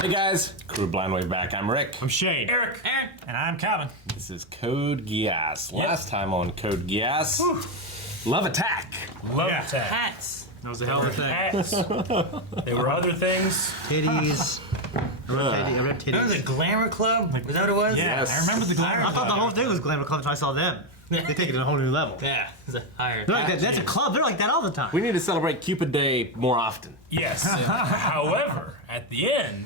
Hey guys, Crew Blind Wave back. I'm Rick. I'm Shane. Eric. And I'm Calvin. This is Code Geass. Last time on Code Geass, Love Attack. Love Yeah. attack. Hats. That was a hell of a thing. Hats. There were other things. Titties. I read Remember the titties. Glamour Club? Was that what it was? Yeah, Yes. I remember the glamour. I thought the whole thing was Glamour Club until I saw them. They take it to a whole new level. Yeah. It was a higher. They're like that, that's a club. They're like that all the time. We need to celebrate Cupid Day more often. Yes. However, at the end,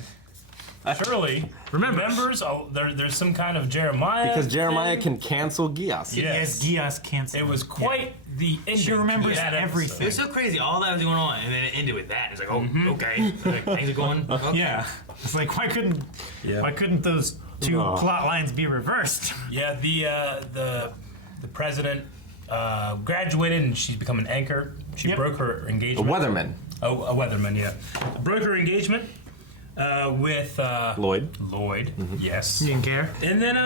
Shirley remembers there's some kind of Jeremiah. Because Jeremiah thing. can cancel Geass. Yes. Geass canceled. It was quite the ending. She remembers to that everything. episode. It was so crazy, all that was going on, and then it ended with that. It's like, oh, okay, like, things are going. Okay. Yeah. It's like, why couldn't those two plot lines be reversed? Yeah, the president graduated and she's become an anchor. She broke her A engagement. weatherman. Oh, a weatherman, yeah. Broke her engagement with Lloyd. Lloyd, yes. You didn't care? And then,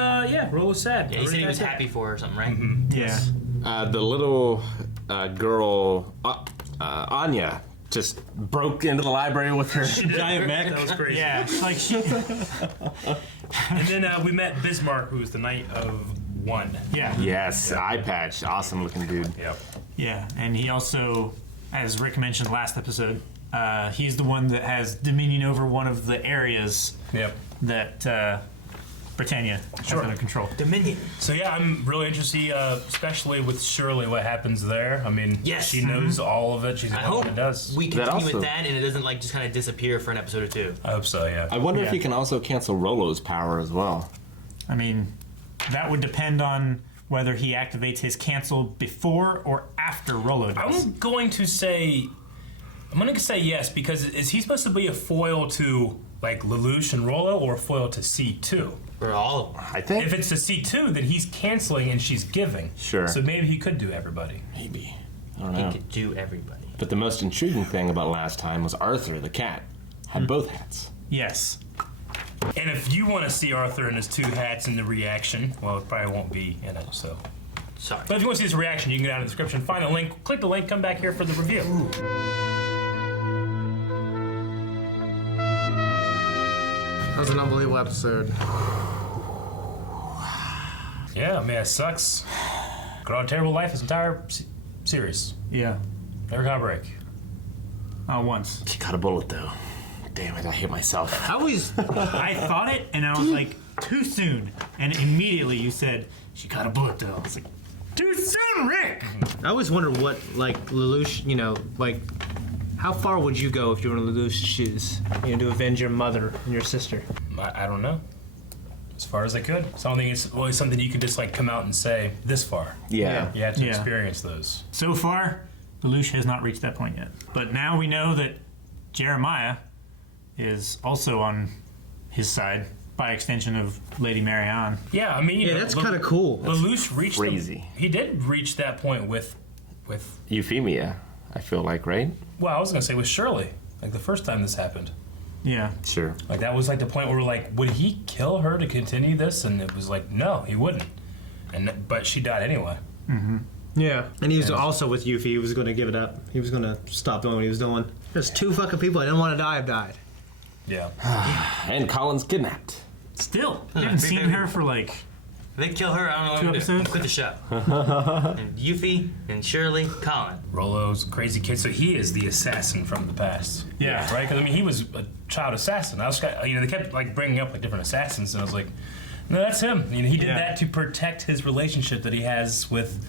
Rolo was sad. Yeah, he said he was happy for her or something, right? Yeah. The little girl, Anya, just broke into the library with her giant mech. That was crazy. Yeah. Like she. And then we met Bismarck, who was the Knight of One. Yeah. Yes, eye patch. Awesome looking dude. Yep. Yeah. And he also, as Rick mentioned last episode, he's the one that has dominion over one of the areas Yep. that Britannia has Sure. under control. Dominion. So yeah, I'm really interested, to see, especially with Shirley, what happens there. I mean, Yes. she knows all of it. She's the I one hope that does. we That continue also- with that, and it doesn't like just kind of disappear for an episode or two. I hope so. Yeah. I wonder if Yeah. he can also cancel Rolo's power as well. I mean, that would depend on whether he activates his cancel before or after Rolo does. I'm going to say yes, because is he supposed to be a foil to like Lelouch and Rolo, or a foil to C2? For all of them. I think. If it's to C2, then he's canceling and she's giving. Sure. So maybe he could do everybody. Maybe. I don't He know. could do everybody. But the most intriguing thing about last time was Arthur, the cat, had both hats. Yes. And if you want to see Arthur in his two hats in the reaction, well, it probably won't be in it. So, Sorry. but if you want to see his reaction, you can go down in the description, find the link, click the link, come back here for the review. That was an unbelievable episode. Yeah, man, it sucks. Got on a terrible life. This entire series. Yeah. Never got a break. Once. She got a bullet though. Damn it, I hate myself. I thought it, and I was like, too soon. And immediately you said, she got a bullet though. I was like, too soon, Rick! I always wonder what, like, Lelouch, like, how far would you go if you were in Lelouch's shoes? To avenge your mother and your sister. I don't know. As far as I could. So I don't think it's always something you can just like come out and say this far. Yeah. You have to Yeah. experience those. So far, Lelouch has not reached that point yet. But now we know that Jeremiah is also on his side, by extension of Lady Marianne. Yeah, I mean, you know, That's kind of cool. Lelouch reached crazy. He did reach that point with. Euphemia, I feel like, right? Well, I was gonna say with Shirley, like the first time this happened. Yeah. Sure. Like that was like the point where we're like, would he kill her to continue this? And it was like, no, he wouldn't. But she died anyway. Yeah. And he was also with Yuffie. He was going to give it up. He was going to stop doing what he was doing. There's two fucking people I didn't want to die have died. Yeah. And Colin's kidnapped. Still, we haven't seen her for like... If they kill her, I don't know what Two I'm gonna do. episodes? Quit the show. And Yuffie and Shirley, Colin. Rolo's a crazy kid, so he is the assassin from the past. Yeah. Right? Because I mean, he was a child assassin. I was, they kept like bringing up like different assassins, and I was like, no, that's him. He did that to protect his relationship that he has with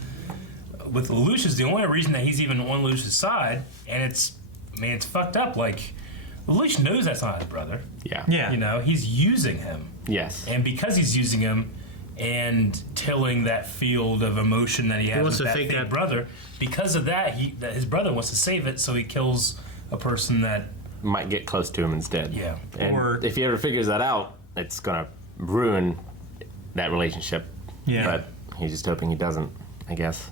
Lelouch. Is the only reason that he's even on Lelouch's side, and it's fucked up. Like Lelouch knows that's not his brother. Yeah. Yeah. He's using him, Yes. and because he's using him and tilling that field of emotion that he has wants with to that fake fake that- brother, because of that, his brother wants to save it, so he kills a person that. Might get close to him instead. Yeah. And Or- if he ever figures that out, it's gonna ruin that relationship. Yeah. But he's just hoping he doesn't, I guess.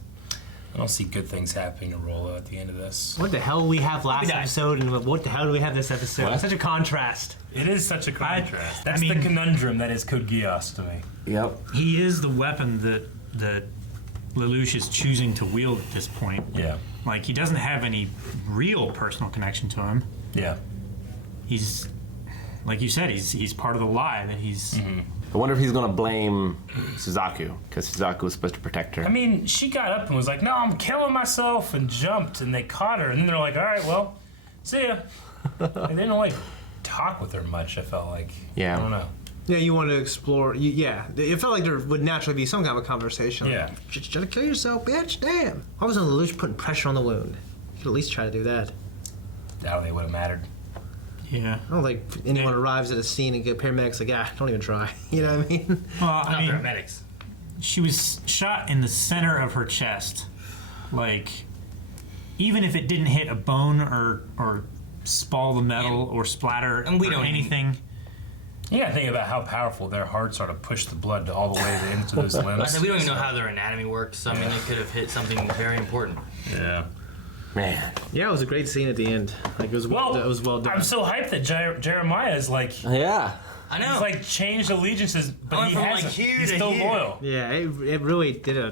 I don't see good things happening to Rolo at the end of this. What the hell we have last died. episode and what the hell do we have this episode? What? Such a contrast. It is such a contrast. That's I the mean- conundrum that is Code Geass to me. Yep. He is the weapon that Lelouch is choosing to wield at this point. Yeah. Like, he doesn't have any real personal connection to him. Yeah. He's like you said, he's part of the lie that he's. I wonder if he's gonna blame Suzaku, because Suzaku was supposed to protect her. I mean, she got up and was like, "No, I'm killing myself," and jumped, and they caught her, and then they're like, "All right, well, see ya." And they didn't like talk with her much. I felt like, Yeah. I don't know. Yeah, you want to explore. Yeah, it felt like there would naturally be some kind of a conversation. Yeah. Like, just try to kill yourself, bitch. Damn. Why wasn't Lelouch putting pressure on the wound? You could at least try to do that. Doubt they would have mattered. Yeah. I don't think anyone arrives at a scene and get paramedics like, don't even try. You know what I mean? Well, Not I mean, paramedics. she was shot in the center of her chest. Like, even if it didn't hit a bone or spall the metal or splatter And we or don't anything. You gotta think about how powerful their hearts are to push the blood all the way into those I limbs. said we don't even know how their anatomy works. So I mean, they could have hit something very important. Yeah. Man. Yeah, it was a great scene at the end. Like, it was well done. I'm so hyped that Jeremiah is like, Yeah. I know. he's like changed allegiances, but Going he from, hasn't. like, here He's to still here. loyal. Yeah, it really did a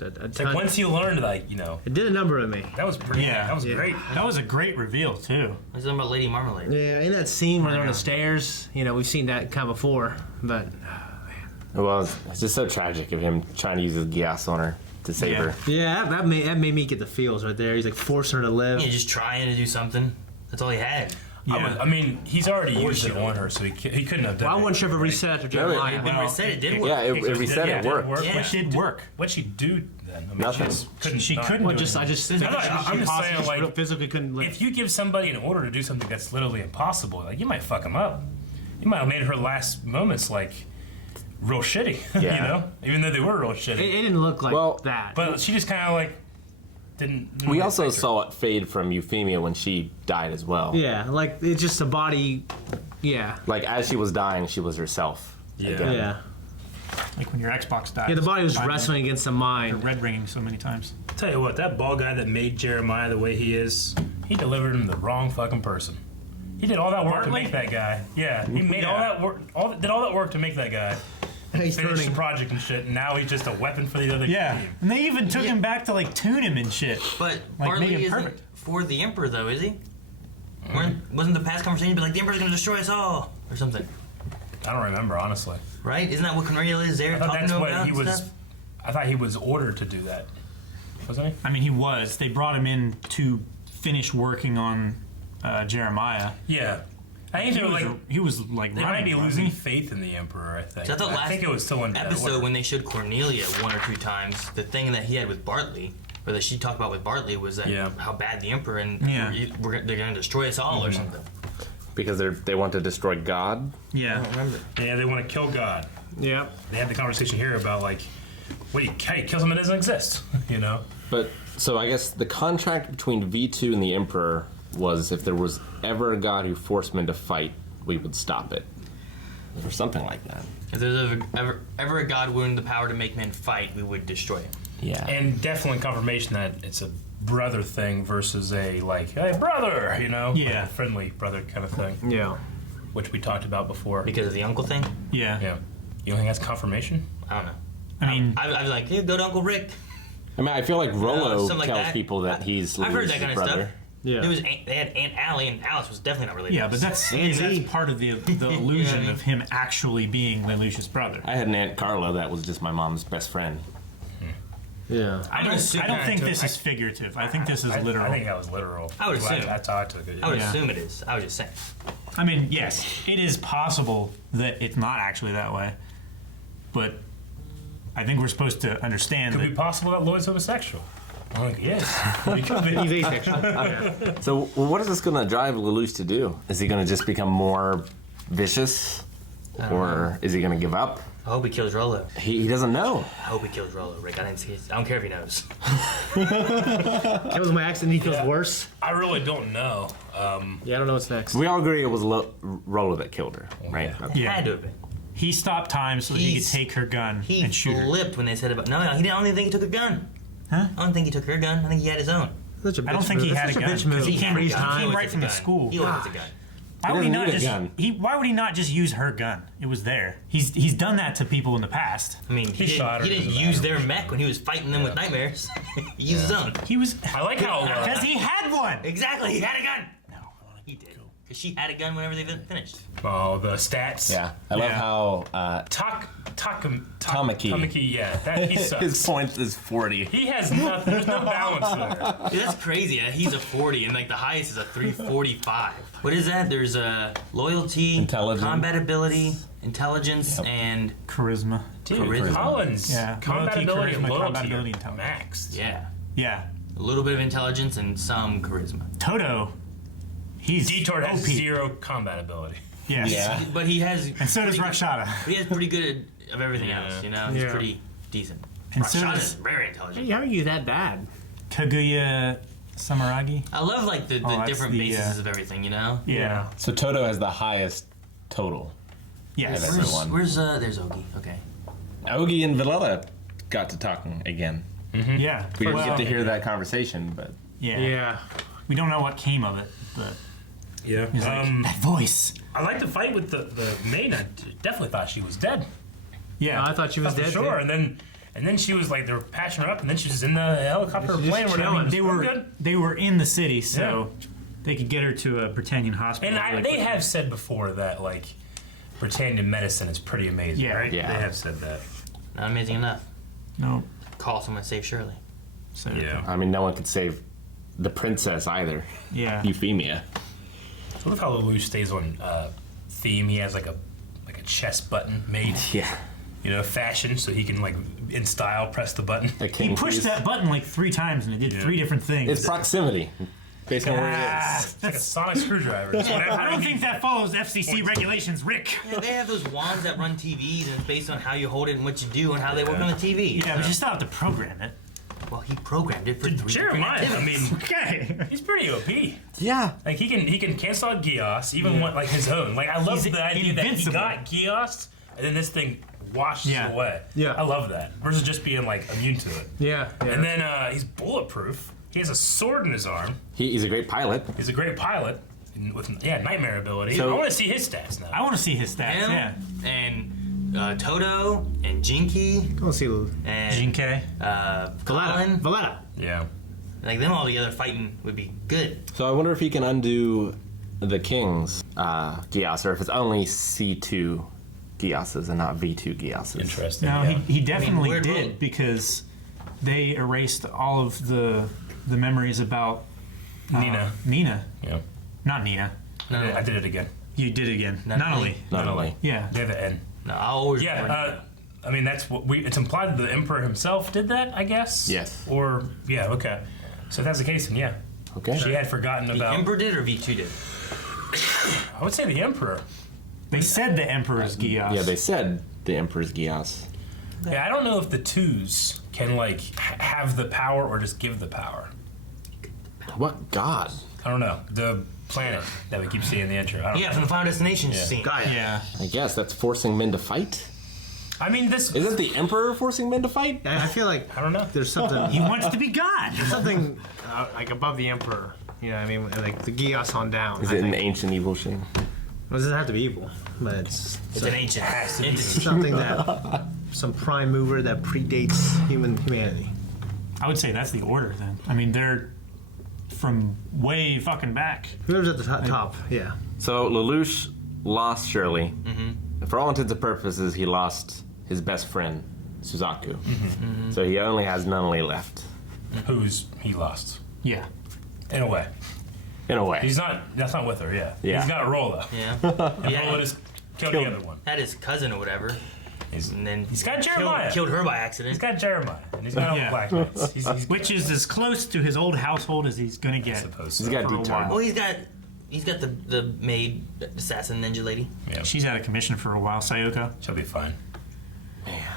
It's ton. like once you learned, like, you know, It did a number of me. that was pretty. Yeah. That was Yeah. great. That was a great reveal too. I was talking about Lady Marmalade. Yeah, in that scene where they're on the stairs, we've seen that kind of before, but Well, it's just so tragic of him trying to use his gas on her to save Yeah. her. yeah, that made me get the feels right there. He's like forcing her to live. Yeah, just trying to do something. That's all he had. Yeah. I mean, he's already used it on her, so he couldn't have done Well, I it. wasn't sure if it reset after Jeremiah. When we said it did work. Yeah, it reset, Yeah, it worked. Yeah. Which did work. What'd she do then? I mean, Nothing. She just couldn't. She not- couldn't. Well, do just I anything. just I'm just saying, just like, physically couldn't live. If you give somebody an order to do something that's literally impossible, like, you might fuck them up. You might have made her last moments like real shitty. Yeah. You know, even though they were real shitty. It didn't look like Well, that. But she just kind of like didn't We really also affect her. saw it fade from Euphemia when she died as well. yeah, like it's just a body. Yeah, Like, as she was dying, she was herself. Yeah. again. yeah, Like when your Xbox dies. yeah. The body was Five wrestling against the mind. minutes, red ringing so many times. Tell you what, that bald guy that made Jeremiah the way he is, he delivered him the wrong fucking person. He did all that work Bartley? to make that guy. Yeah, he made all that work. Did all that work to make that guy. He's Finished the turning. project and shit, and now he's just a weapon for the other Yeah, team. and they even took him back to like tune him and shit. But Like, Bartley made him isn't perfect. for the Emperor, though, is he? Wasn't the past conversation be like, the Emperor's gonna destroy us all? Or something. I don't remember, honestly. Right? Isn't that what Cornelia is there I thought talking that's to him what about he and was. stuff? I thought he was ordered to do that. Wasn't he? I mean, he was. They brought him in to finish working on Jeremiah. Yeah. I think they were like. He was like They might running, be wasn't losing he? faith in the Emperor, I think. 'Cause I thought I last think it was still in episode when they showed Cornelia one or two times, the thing that he had with Bartley, or that she talked about with Bartley, was that Yeah. how bad the Emperor and Yeah. they're gonna destroy us all or something. Because they want to destroy God. Yeah. Remember? Yeah, they want to kill God. Yeah, They had the conversation here about like, wait, how you kill something that doesn't exist? You know? But, so I guess the contract between V2 and the Emperor was if there was ever a god who forced men to fight, we would stop it. Or something like that. If there's ever a god willing the power to make men fight, we would destroy him. Yeah. And definitely confirmation that it's a brother thing versus a like, hey brother, you know? Yeah. Like a friendly brother kind of thing, yeah. which we talked about before. Because of the uncle thing? Yeah. Yeah. You don't think that's confirmation? I don't know. I mean, I'd be like, hey, go to Uncle Rick. I mean, I feel like Rollo something like tells that. people that he's I've heard Lelouch's that kind of brother. stuff. Yeah. They had Aunt Allie, and Alice was definitely not related. yeah, but that's part of the illusion of him actually being Lelouch's brother. I had an Aunt Carla that was just my mom's best friend. Yeah. I don't think this is figurative. I think this is literal. I think that was literal. I would assume. That's how I took it. I would Yeah. assume it is. I was just saying. I mean, yes, it is possible that it's not actually that way, but I think we're supposed to understand Could that. be possible that Lloyd's homosexual. I'm like, yes. He could be. He's asexual. Yeah. So, what is this going to drive Lelouch to do? Is he going to just become more vicious? Or is he going to give up? I hope he kills Rollo. He doesn't know. I hope he kills Rollo, Rick. I don't care if he knows. That was my accident. He feels worse. I really don't know. Yeah, I don't know what's next. We all agree it was Rollo that killed her, right? Yeah. Okay. Yeah. Had to have been. He stopped time so that he could He's- take her gun He and shoot her. flipped when they said about. No, he didn't. I don't even think he took a gun. Huh? I don't think he took her gun. I think he had his own. Such a bitch I don't think move. he had That's a such gun. bitch move. 'cause He came, He he came always right has from a the gun. school. He always has a gun. Why would he doesn't not need a just? gun. Why would he not just use her gun? It was there. He's done that to people in the past. I mean, He he shot her, didn't doesn't use matter. their mech when he was fighting them with nightmares. He used his own. He was I like how. because he had one. Exactly. He had a gun. No, He did. Because she had a gun whenever they finished. Oh, the stats. Yeah, I love how Tamaki, yeah, that he sucks. his point is 40. He has nothing. There's no balance there. Dude, that's crazy. He's a 40, and like the highest is a 345. What is that? There's loyalty, Intelligence. combat ability, intelligence, and Charisma. Dude, Charisma. Collins, Yeah, combat loyalty, ability and charisma, loyalty combat are ability, intelligence. maxed. yeah, Yeah. a little bit of intelligence and some charisma. Toto. He's Detour has OP. 0 combat ability. Yes. Yeah. But he has. And so does pretty good- Rakshata. But he has pretty good of everything else. You know, he's Yeah. pretty decent. And so Rakshata's does very intelligent. Hey, how are you that bad? Kaguya Samaragi. I love like the that's different the, bases of everything. You know. Yeah. So Toto has the highest total. Yes. That's the one. Where's there's Ogi? Okay. Ogi and Villetta got to talking again. Yeah. We didn't Well, get to hear that conversation, but Yeah. We don't know what came of it, but Yeah. he's like, that voice. I like the fight with the main. I definitely thought she was dead. Yeah. I thought she was For dead. sure. too. And then she was like, they were patching her up, and then she was in the helicopter She's just plane. Whatever. chilling. they were good. they were in the city, so they could get her to a Britannian hospital. And really they quickly. have said before that like Britannian medicine is pretty amazing, Yeah. right? Yeah. They have said that. Not amazing enough. No. Call someone save Shirley. So I mean, no one could save the princess either. yeah. Euphemia. I love how Lelouch stays on theme. He has like a chest button made, Yeah. fashion, so he can like in style press the button. A king He pushed piece. that button like 3 times and it did 3 different things. It's proximity, based on where it Ah, is. It's like a sonic screwdriver. That's what I don't think that follows FCC regulations, Rick. Yeah, they have those wands that run TVs, and it's based on how you hold it and what you do and how they work on the TV. Yeah, but you still have to program it. Well, he programmed it for 3 Jeremiah, different I activities. mean, Okay. he's pretty OP. Yeah. Like he can cancel out Geass, even what like his own. Like I love He's the idea that he invincible. got Geass, and then this thing washes Yeah. away. Yeah. I love that versus just being like immune to it. Yeah. And then he's bulletproof. He has a sword in his arm. He's a great pilot. He's a great pilot with nightmare ability. So- I want to see his stats now. I want to see his stats, Him yeah. and Toto and Junkie Go see and Jinke. Colin. Valletta. Yeah. Like them all together fighting would be good. So I wonder if he can undo the king's Geass, or if it's only C2 Geasses and not V2 Geasses. Interesting. No, yeah. he definitely weird did little- because they erased all of the memories about Nina. Nina. Yeah. Not Nina. No, I did it again. You did again. Not Not me. only. Not only. Yeah. Yeah, the N. no, I always Yeah. remember I mean, that's what it's implied that the Emperor himself did that, I guess. Yes. Or yeah, okay. So if that's the case, then yeah. Okay. She had forgotten the about. Emperor did or V2 did. I would say the Emperor. They said the Emperor's Geass. Yeah, they said the Emperor's Geass. Yeah, I don't know if the twos can like have the power or just give the power. What god? I don't know. The planet that we keep seeing in the intro. I don't Yeah, know. from the Final Destination Yeah. scene. Yeah. I guess that's forcing men to fight? I mean, this. Isn't the Emperor forcing men to fight? I feel like I don't know. there's something He wants to be God. something like above the Emperor. You know what I mean? Like the Geass on down. Is I it an think. ancient evolution? Well, it doesn't have to be evil, but it's It's an ancient entity. something that some prime mover that predates humanity. I would say that's the order then. I mean, they're from way fucking back. Whoever's at the top, yeah. So Lelouch lost Shirley. For all intents and purposes, he lost his best friend, Suzaku. So he only has Nunnally left, Who's he lost Yeah. in a way. in a way. He's not. That's not with her. Yeah. Yeah. He's got a role though. Yeah. And Yeah. Rolla just killed the other one. Had his cousin or whatever, and then He's got Jeremiah. killed her by He's accident. got Jeremiah, and he's got all the Yeah. black knights. He's Which is as close to his old household as he's gonna get. supposed He's to. got for a deep while. Oh, he's got the maid assassin ninja lady. Yeah. She's out of commission for a while, Sayoko. She'll be fine.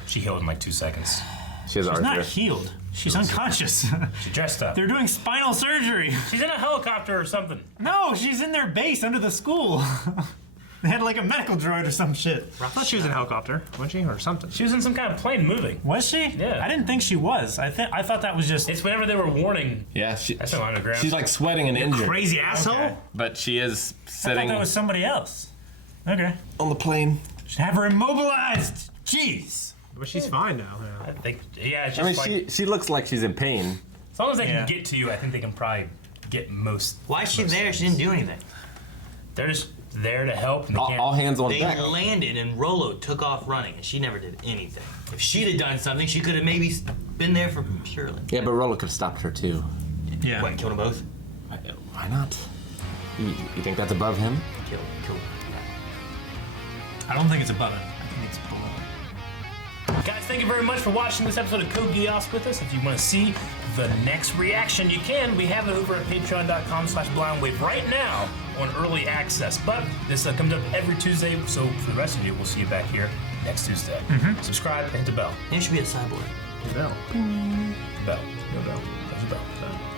She healed in like 2 seconds. She has She's not Arthur. healed. She's unconscious. She dressed up. They're doing spinal surgery. She's in a helicopter or something. No, she's in their base under the school. They had like a medical droid or some shit. I thought she was in a helicopter, wasn't she, or something? She was in some kind of plane moving. Was she? Yeah. I didn't think she was. I thought that was just. It's whenever they were warning. Yeah, That's no underground. she's like sweating and injured. Crazy asshole. Okay. But she is I thought sitting that was somebody else. Okay. on the plane. Should have her immobilized. Jeez. But she's fine now. I think, yeah, it's I just mean, like, she looks like she's in pain. as long as they Yeah. can get to you, I think they can probably get most. Why is she most there? things. She didn't do anything. They're just there to help. And they can't. All hands on They deck. landed and Rolo took off running, and she never did anything. If she'd have done something, she could have maybe been there for Shirley. Yeah, but Rolo could have stopped her too. Yeah. What, killed them both? Why not? You think that's above him? Kill. I don't think it's above it. I think it's below. Guys, thank you very much for watching this episode of Code Geass with us. If you want to see the next reaction, you can. We have it over at patreon.com/blindwave right now on early access. But this comes up every Tuesday, so for the rest of you, we'll see you back here next Tuesday. Subscribe and hit the bell. It should be a cyborg. Bell. Bell. No bell. There's a bell.